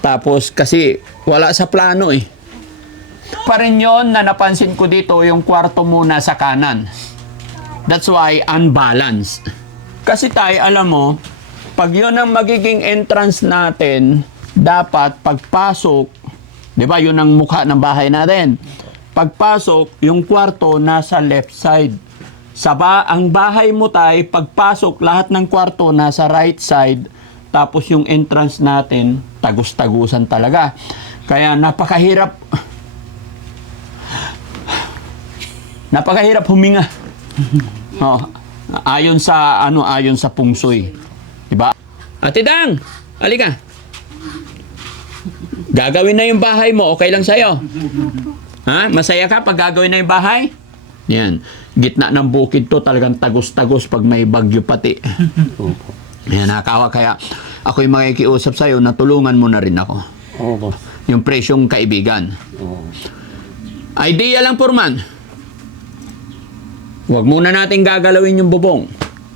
Tapos kasi wala sa plano eh. Pa rin yun na napansin ko dito yung kwarto muna sa kanan. That's why unbalanced. Kasi tayo, alam mo, pag yun ang magiging entrance natin, dapat pagpasok, di ba, yun ang mukha ng bahay natin. Pagpasok, yung kwarto nasa left side. Ang bahay mo tayo, pagpasok, lahat ng kwarto nasa right side. Tapos yung entrance natin, tagus-tagusan talaga. Kaya napakahirap huminga. Oh, ayon sa feng shui. Diba? Ate Dang, halika. Gagawin na yung bahay mo, okay lang sa'yo? Ha? Masaya ka pag gagawin na yung bahay? Yan. Gitna ng bukid to, talagang tagus-tagus pag may bagyo pati. Yan, nakakawa. Kaya ako yung makikiusap sa'yo, natulungan mo na rin ako. Oo. Yung presyong kaibigan. Oo. Idea lang, Purman. Huwag muna natin gagalawin yung bubong.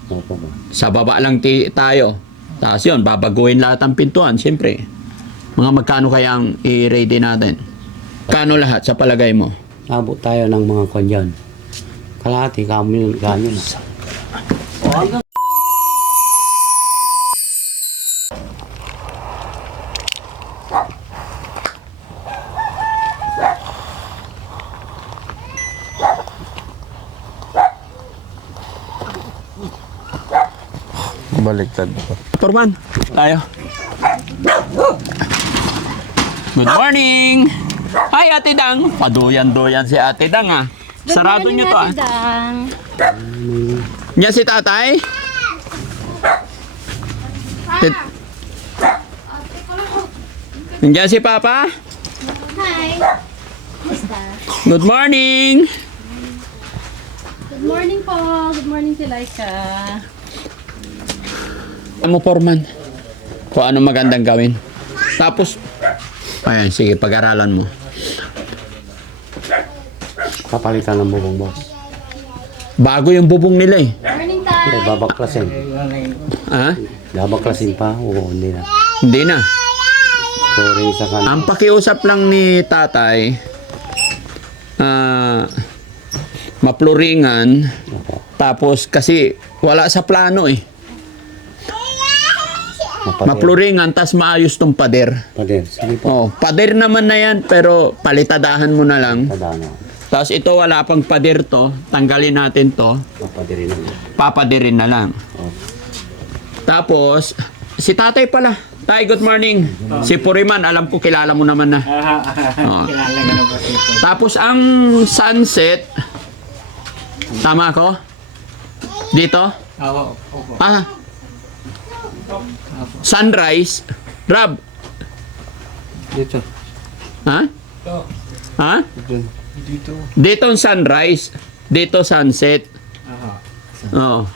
Opo ba? Sa baba lang tayo. Tapos yun, babaguhin lahat ang pintuan, siyempre. Mga magkano kaya ang i-ready natin? Kano lahat sa palagay mo? Abot tayo ng mga kanyan. Kalahati, kami ganyan. Baliktad. Purman, tayo. Good morning! Hi, Ate Dang! Paduyan-duyan si Ate Dang, ah. Sarado nyo to, ah. Yan si tatay? Nandiyan si Papa? Hi. Kumusta? Good morning! Good morning po. Good morning si Laika. Ano, Purman? Kung ano magandang gawin. Tapos, ayan, sige, pag-aralan mo. Papalitan ng bubong, boss. Bago yung bubong nila eh. Morning, Hindi, Tay. babaklasin. Ha? Babaklasin pa? Oo, hindi na. Hindi na. Touring sa kanan. Ang pakiusap lang ni tatay, mapluringan, Opo. tapos kasi wala sa plano eh. Mapluringan, tas maayos tong pader. Pader. Sige po. Oh, pader naman na yan, pero palitadahan mo na lang. Tadano. Tapos ito wala pang pader to, tanggalin natin to, Papadirin na. papadirin na lang. Oh. Tapos, si tatay pala. Tay, good morning. Si Puriman, alam ko kilala mo naman na. Oh. Tapos ang sunset, tama ko? Dito? Ah, sunrise. Rob, Dito. ha? Ha? Dito ang sunrise, dito sunset. Oo.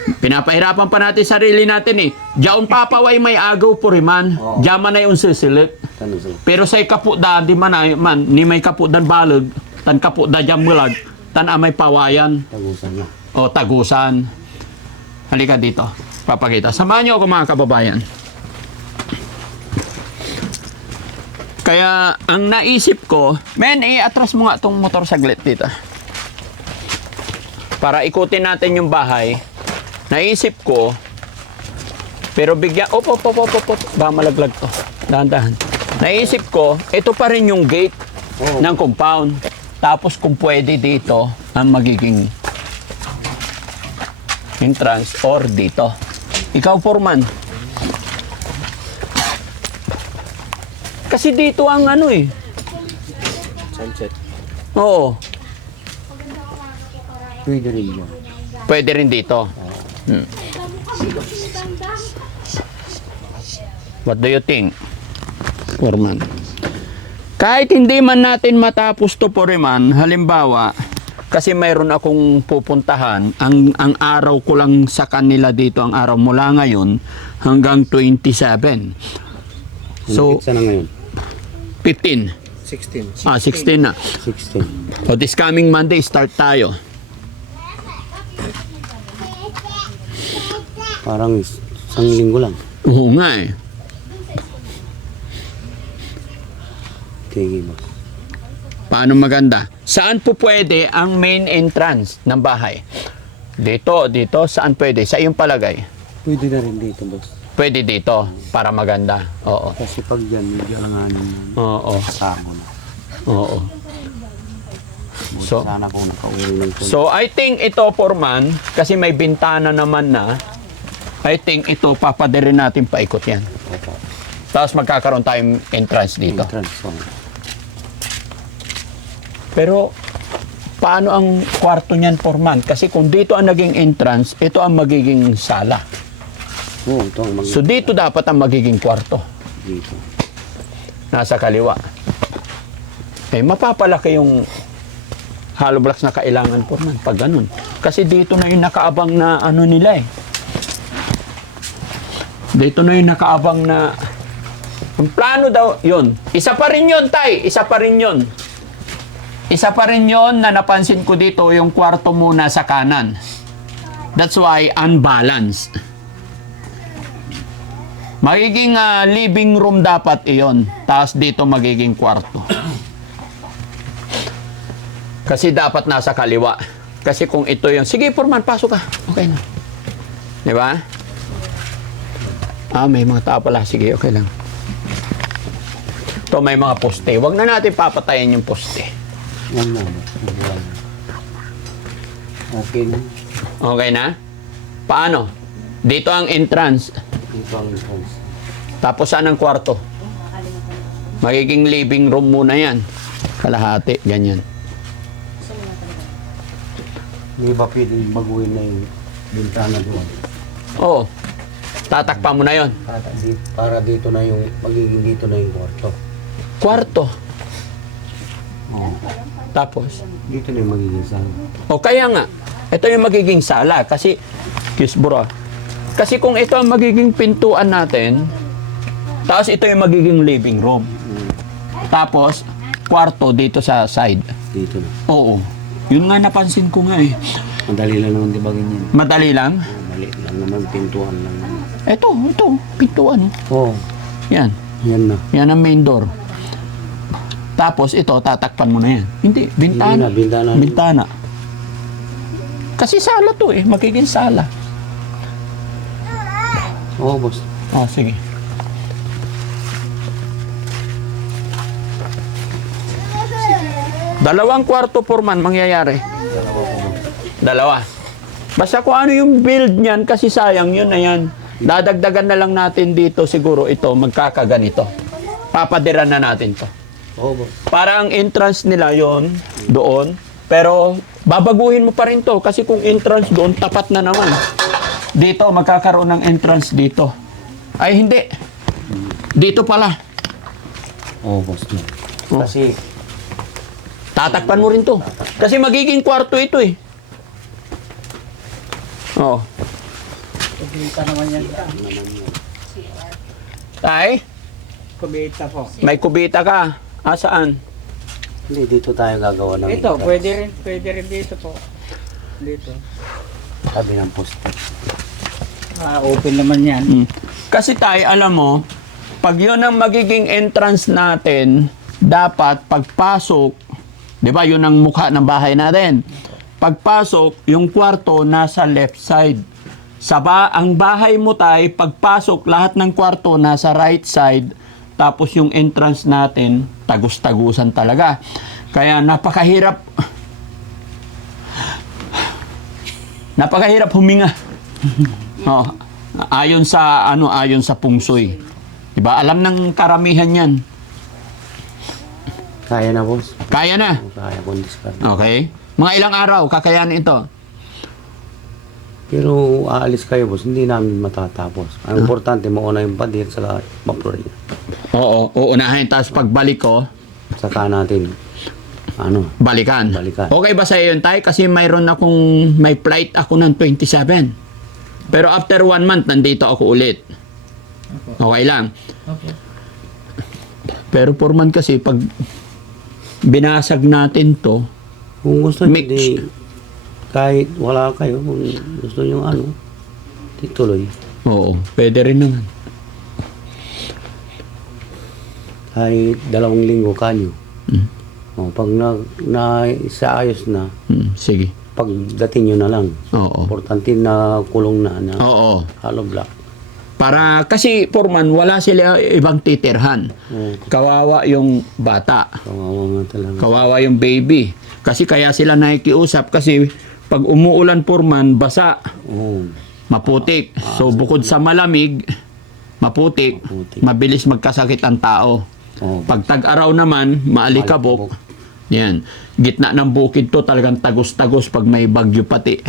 Pinapahirapan pa natin sarili natin eh. Diyan papaway may agaw Puriman. Diyan man na yung sisilip. Tanong sir. Pero sa kapuda, di man, ni may kapudan balag, tan kapuda dyan mulag, tan amay pawayan, Tagusan na. o tagusan. Halika dito, papakita. Samahan niyo ako mga kababayan. Kaya, ang naisip ko, men, i-atras mo nga itong motor saglit dito. Para ikutin natin yung bahay. Naisip ko, pero bigyan, op, ba malaglag to. Dahan-dahan. Naisip ko, ito pa rin yung gate ng compound. Tapos kung pwede dito, ang magiging entrance or dito. Ikaw, Foreman. Kasi dito ang ano eh. Sunset. Oo. Pwede rin yun. Pwede rin dito. What do you think, Foreman? Kahit hindi man natin matapos to, Foreman, halimbawa, kasi mayroon akong pupuntahan, ang araw ko lang sa kanila dito, ang araw mula ngayon hanggang 27. So, Pizza na ngayon. 15. 16. 16 na. 16. So, this coming Monday, start tayo. Parang isang linggo lang. Oo nga eh. Tingin mo. Paano maganda? Saan po pwede ang main entrance ng bahay? Dito, saan pwede? Sa iyong palagay? Pwede na rin dito, boss. Pwede dito, para maganda. Oo. Kasi pag dyan, medyo alanganin na. Oo. Kasama na. Oo. Buti So- sana kung nakauwi lang po. So, I think ito, Foreman, kasi may bintana naman na, I think ito, papadirin natin paikot yan. Opo. Tapos magkakaroon tayong entrance dito. Entrance po. Pero, paano ang kwarto niyan, Foreman? Kasi kung dito ang naging entrance, ito ang magiging sala. Oo, ito ang mga So, dito dapat ang magiging kwarto. dito. Nasa kaliwa. Eh, mapapalaki yung hollow blocks na kailangan, Foreman, pag ganun. Kasi dito na yung nakaabang na ano nila eh. Dito na yung nakaabang na... Ang plano daw, yun. Isa pa rin yun, Tay. Isa pa rin yun. Isa pa rin yun na napansin ko dito, yung kwarto muna sa kanan. That's why, unbalanced. Magiging living room dapat iyon. Tapos dito magiging kwarto. Kasi dapat nasa kaliwa. Kasi kung ito yung... Sige, Foreman, pasok ka. Okay na. Di ba? May mga tao pala. Sige, okay lang. Ito, may mga poste. Huwag na natin papatayin yung poste. Yan na. Yan. Okay na. Okay na? Paano? Dito ang entrance. Dito ang entrance. Tapos saan ang kwarto? Magiging living room muna yan. Kalahati, ganyan. Hindi ba pwedeng baguhin na yung bintana doon? Oo. Tatakpan mo na yon. Para dito na yung, magiging dito na yung kwarto. Kwarto. Oo. Tapos, Dito na yung magiging sala. o kaya nga, ito yung magiging sala. Kasi, kiss bro. Kasi kung ito ang magiging pintuan natin, tapos ito yung magiging living room. Tapos, kwarto dito sa side. Dito na. Oo. Yun nga napansin ko nga eh. Madali lang naman di ba ganyan? Madali lang. Maliit lang naman, pintuan lang naman. Ito, pintuan. Oo. Yan. Yan na. Yan ang main door. Tapos ito, tatakpan mo na yan. Hindi, bintana. Hindi na, bintana. Bintana. Kasi sala to eh, magiging sala. Oo, boss. Oh, sige. Dalawang kwarto, Foreman, mangyayari. Dalawa. Basta kung ano yung build niyan, kasi sayang yun na yan. Dadagdagan na lang natin dito siguro ito, magkakaganito. Papadiran na natin to. Oo, boss. Para ang entrance nila yon doon, pero babaguhin mo pa rin to kasi kung entrance doon, tapat na naman. Dito, magkakaroon ng entrance dito. Ay, hindi. Dito pala. Oo, boss. Oh. Kasi, Tatakpan mo rin to. Kasi magiging kwarto ito eh. Oo. Kubita naman yan. Tay, Kubita po. may kubita ka. Saan? hindi, dito tayo gagawa ng Ito, entrance. pwede rin dito po. Dito. Sabi ng poste. Open naman yan. Kasi tayo, alam mo, pag yun ang magiging entrance natin, dapat pagpasok, di ba, yun ang mukha ng bahay natin. Pagpasok, yung kwarto nasa left side. Ang bahay mo tayo, pagpasok, lahat ng kwarto nasa right side. Tapos yung entrance natin, tagus-tagusan talaga. Kaya napakahirap huminga. Oh, ayon sa pungsoy. Diba? Alam ng karamihan 'yan. Kaya na, boss. Kaya na. Kaya kong discard. Okay? Mga ilang araw kakayanin ito. Pero aalis kayo, boss. Hindi namin matatapos. Ang importante, mauna yung padir sa maplorin. Oo, uunahin. Tapos pagbalik ko, Saka natin, balikan. Balikan. Okay ba sa iyo yun, Tay? Kasi may flight ako ng 27. Pero after 1 month, nandito ako ulit. Okay lang. Pero 4 month kasi, pag binasag natin to, kung gusto nyo, Mix. di, kahit wala kayo, kung gusto nyo tituloy. oo, pwede rin naman. Kahit 2 linggo kanyo. Mm. Pag isaayos na, Sige. pagdating nyo na lang. Oo. Importante na kulong na Oo. hollow block. Para, kasi Foreman, wala sila ibang titirhan. Oo. Kawawa yung bata. Kawawa nga talaga. Kawawa yung baby. Kasi kaya sila nakikiusap kasi pag umuulan Foreman, basa, Oo. maputik. So bukod sa malamig, maputik, Maputik. mabilis magkasakit ang tao. Oo. Pag tag-araw naman, maalikabok. Yan. Gitna ng bukid to, talagang tagos-tagos pag may bagyo pati.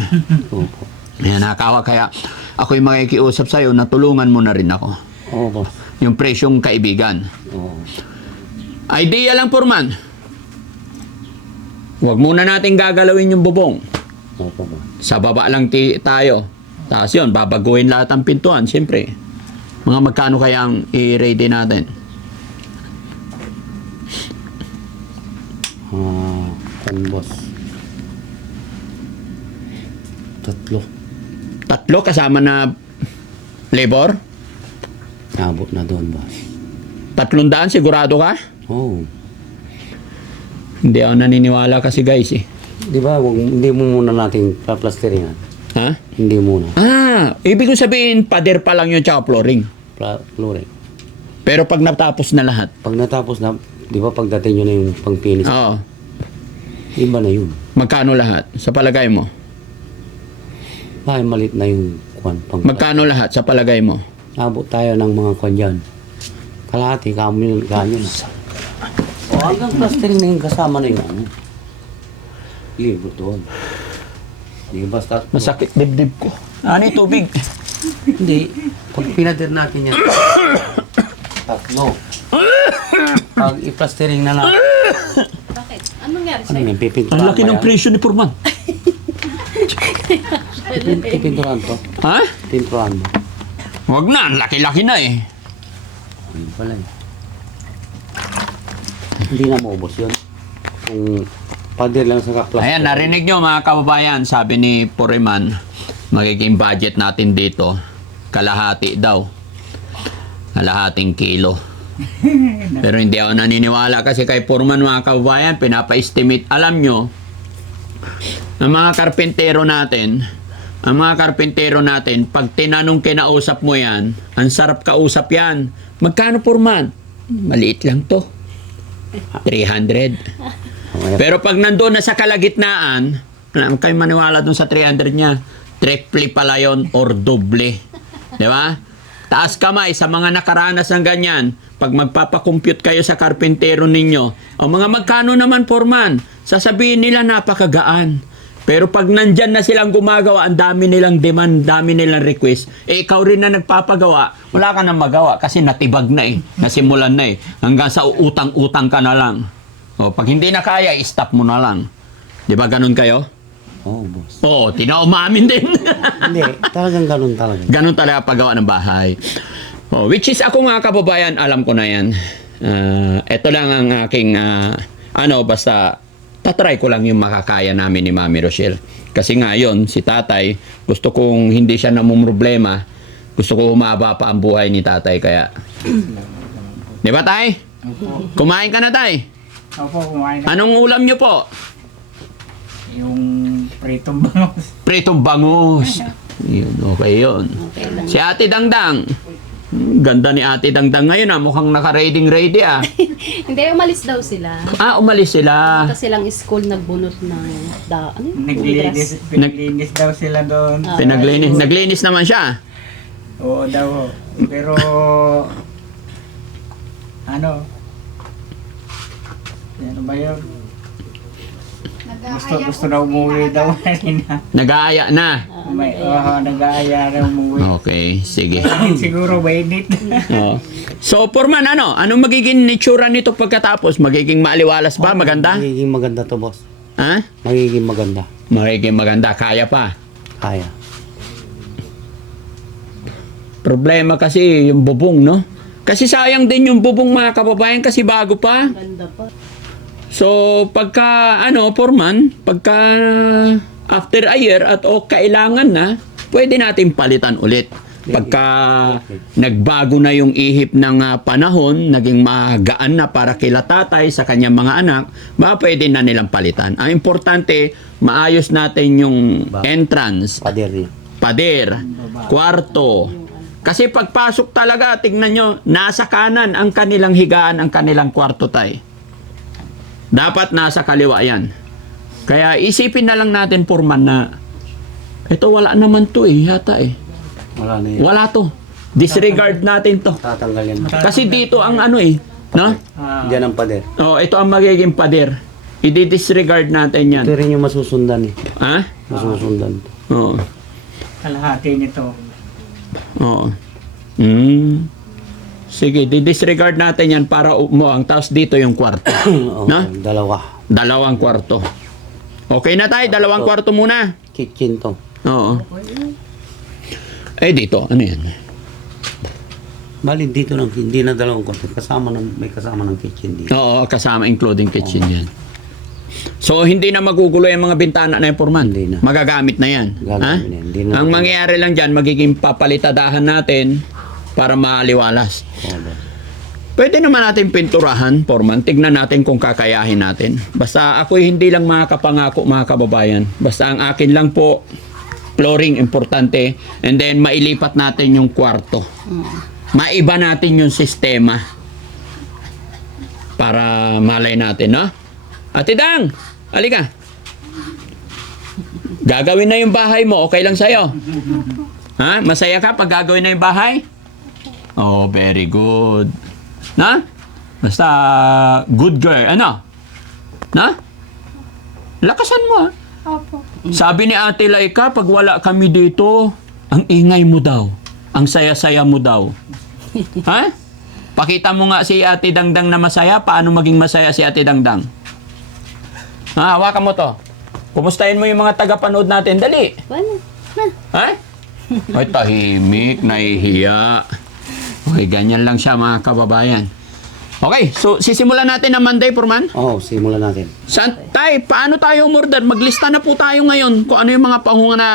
Opo. Yan, nakawa. Kaya ako'y makikiusap sa'yo na tulungan mo na rin ako. Opo. Yung presyong kaibigan. Oo. Idea lang, Foreman. Huwag muna natin gagalawin yung bubong. Opo ba? Sa baba lang tayo. Tapos yun, babaguhin lahat ang pintuan, siyempre. Mga magkano kaya ang i-ready natin? Boss. 3. 3 kasama na labor? Abot na doon, boss. 300 sigurado ka? Oo. Hindi ako naniniwala kasi guys eh. Di ba, hindi mo muna natin paplasteringan. Ha? Hindi muna. Ibig ko sabihin, pader pa lang yun tsaka flooring. Flooring. Pero pag natapos na lahat. Pag natapos na, di ba pagdating nyo na yung pang-finish, Oo. iba na yun. Magkano lahat? Sa palagay mo? Ay, malit na yung kwan. Magkano lahat sa palagay mo? Abot tayo ng mga kwan dyan. Kalahati, ganyo na. O, hanggang plastering na yung kasama na yun. Libo doon. Hindi basta... Masakit dibdib ko. Ano yung tubig? Hindi. Pag pinader natin yan, 3. Pag i-plastering na lang, Bakit? Anong nangyari ano sa'yo? yan, pipinturan Ang laki ba ng yan? presyo ni Purman. Pipinturan to. Ha? Pinturan mo. Huwag na, ang laki-laki na eh. Ayun pala eh. Hindi na maubos yun. Kung pader lang sa kaplas. Ayan, narinig nyo mga kababayan, sabi ni Puriman, magiging budget natin dito, kalahati daw. Kalahating kilo. Pero hindi ako naniniwala kasi kay Purman mga kababayan, pinapa-estimate. Alam nyo, ang mga karpentero natin, pag tinanong kinausap mo yan, ang sarap kausap yan. Magkano Purman? Maliit lang to. 300. Pero pag nandoon na sa kalagitnaan, huwag kayo maniwala dun sa 300 niya. Triple pala yun or doble. Di ba? Taas kamay sa mga nakaranas ng ganyan. Pag magpapakompute kayo sa karpentero ninyo, o mga magkano naman Foreman, sasabihin nila napakagaan. Pero pag nandyan na silang gumagawa, ang dami nilang demand, dami nilang request, ikaw rin na nagpapagawa, wala ka nang magawa kasi natibag na eh, nasimulan na eh. Hanggang sa utang-utang ka na lang. O, pag hindi na kaya, i-stop mo na lang. Di ba ganun kayo? Oo, boss. Oo, umamin din. Hindi, talagang ganun talaga. Ganun talaga paggawa ng bahay. Oh, which is ako mga kababayan, alam ko na yan. Ito lang ang aking, basta tatry ko lang yung makakaya namin ni Mami Rochelle. Kasi nga yun, si tatay, gusto kong hindi siya namumroblema. Gusto ko humaba pa ang buhay ni tatay, kaya... Di ba tay? Kumain ka na tay? Opo, kumain na. Anong ulam nyo po? Yung pritong bangus. Pritong bangus. Yun, okay yun. Si Ate Dangdang. Ganda ni Ate Dangdang ngayon mukhang naka-ready ah. Hindi, umalis daw sila. Umalis sila. Punta silang school, nagbunot ng Naglinis, pinaglinis daw sila doon. Naglinis naman siya. Oo daw. Pero, ano ba yun? Gusto na umuwi daw kanina. Nag-aaya na. Nag-aaya na umuwi. Okay, sige. Siguro mainit. Oh. So, Foreman, anong magiging itsura nito pagkatapos? Magiging maaliwalas ba? Maganda? Magiging maganda to, boss. Ha? Magiging maganda. Magiging maganda. Kaya pa. Kaya. Problema kasi yung bubong, no? Kasi sayang din yung bubong mga kababayan kasi bago pa. Ganda pa. So, pagka, Foreman, pagka after a year at kailangan na, pwede natin palitan ulit. Pagka nagbago na yung ihip ng panahon, naging magaan na para kila tatay sa kanyang mga anak, pwede na nilang palitan. Ang importante, maayos natin yung entrance, Pader niya. pader, kwarto. Kasi pagpasok talaga, tignan nyo, nasa kanan ang kanilang higaan, ang kanilang kwarto tay. Dapat nasa kaliwa yan. Kaya isipin na lang natin, Purman, na ito wala naman to yata eh. Wala na yun. Wala to. Disregard natin to. Tatanggalin mo. Kasi dito ang ano eh, no? Diyan ang pader. Oh, ito ang magiging pader. I-disregard natin yan. Ito rin yung masusundan eh. Ha? Masusundan. Oo. Kalahati nito. Oo. Sige, di-disregard natin yan para umuang. Tapos dito yung kwarto. Oo, Na? dalawa. Dalawang kwarto. Okay na tayo, dalawang kwarto muna. Kitchen to. Oo. Eh dito, ano yan? Bali dito lang, hindi na dalawang kwarto. May kasama ng kitchen dito. Oo, kasama including kitchen yan. So, hindi na magugulo yung mga bintana na yung Purman. Hindi na. Magagamit na yan. Gagamit Ha? na yan. Hindi na- Ang mangyayari lang dyan, magiging papalitadahan natin para maaliwalas. Oo. Pwede naman natin pinturahan, Purman. Tignan natin kung kakayahin natin. Basta ako'y hindi lang makakapangako, mga kababayan. Basta ang akin lang po, flooring, importante. And then, mailipat natin yung kwarto. Maiba natin yung sistema. Para malay natin, no? Ate Dang, halika. Gagawin na yung bahay mo, okay lang sa'yo? Ha? Masaya ka pag gagawin na yung bahay? Oh, very good. Na? Basta, good girl. Ano? Na? Lakasan mo, ha? Opo. Sabi ni Ate Laika, pag wala kami dito, ang ingay mo daw. Ang saya-saya mo daw. Ha? Pakita mo nga si Ate Dangdang na masaya. Paano maging masaya si Ate Dangdang? Ha? Hawakan mo to. Kumustahin mo yung mga tagapanood natin. Dali. Bueno. Na. Ha? Ay, tahimik, nahihiya. Okay, ganyan lang siya mga kababayan. Okay, so sisimulan natin ang Monday, Purman. Oo, simulan natin. Tay, paano tayo umorder? Maglista na po tayo ngayon kung ano yung mga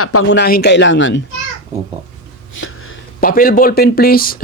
pangunahing kailangan. Opo. Papel ballpen, please.